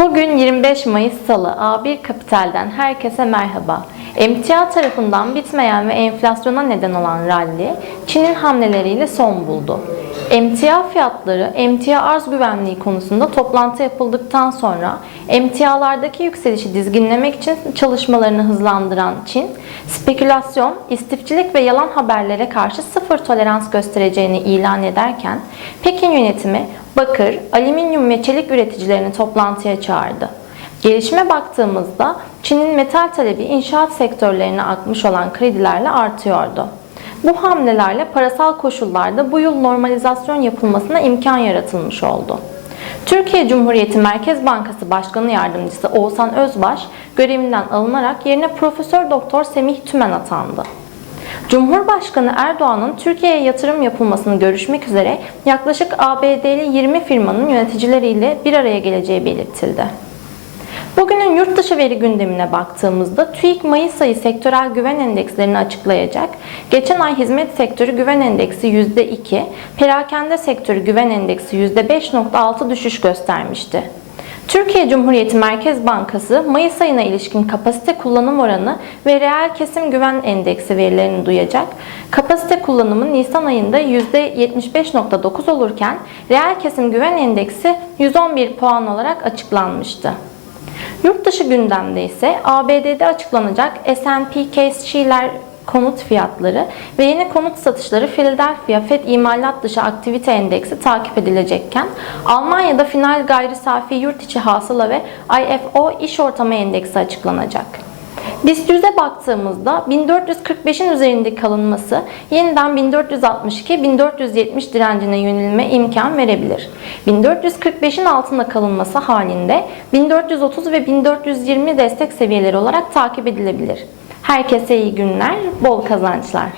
Bugün 25 Mayıs Salı A1 Kapital'den herkese merhaba. Emtia tarafından bitmeyen ve enflasyona neden olan rally, Çin'in hamleleriyle son buldu. Emtia fiyatları, emtia arz güvenliği konusunda toplantı yapıldıktan sonra emtialardaki yükselişi dizginlemek için çalışmalarını hızlandıran Çin, spekülasyon, istifçilik ve yalan haberlere karşı sıfır tolerans göstereceğini ilan ederken, Pekin yönetimi bakır, alüminyum ve çelik üreticilerini toplantıya çağırdı. Gelişme baktığımızda Çin'in metal talebi inşaat sektörlerine akmış olan kredilerle artıyordu. Bu hamlelerle parasal koşullarda bu yıl normalizasyon yapılmasına imkan yaratılmış oldu. Türkiye Cumhuriyeti Merkez Bankası Başkanı Yardımcısı Oğuzhan Özbaş görevinden alınarak yerine Profesör Doktor Semih Tümen atandı. Cumhurbaşkanı Erdoğan'ın Türkiye'ye yatırım yapılmasını görüşmek üzere yaklaşık ABD'li 20 firmanın yöneticileriyle bir araya geleceği belirtildi. Bugünün yurt dışı veri gündemine baktığımızda TÜİK Mayıs ayı sektörel güven endekslerini açıklayacak. Geçen ay hizmet sektörü güven endeksi %2, perakende sektörü güven endeksi %5.6 düşüş göstermişti. Türkiye Cumhuriyeti Merkez Bankası Mayıs ayına ilişkin kapasite kullanım oranı ve reel kesim güven endeksi verilerini duyacak. Kapasite kullanımı Nisan ayında %75.9 olurken reel kesim güven endeksi 111 puan olarak açıklanmıştı. Yurt dışı gündemde ise ABD'de açıklanacak S&P Case-Shiller konut fiyatları ve yeni konut satışları Philadelphia Fed imalat dışı aktivite endeksi takip edilecekken Almanya'da final gayri safi yurt içi hasıla ve IFO iş ortamı endeksi açıklanacak. BIST 100'e baktığımızda 1445'in üzerinde kalınması yeniden 1462-1470 direncine yönelme imkan verebilir. 1445'in altında kalınması halinde 1430 ve 1420 destek seviyeleri olarak takip edilebilir. Herkese iyi günler, bol kazançlar.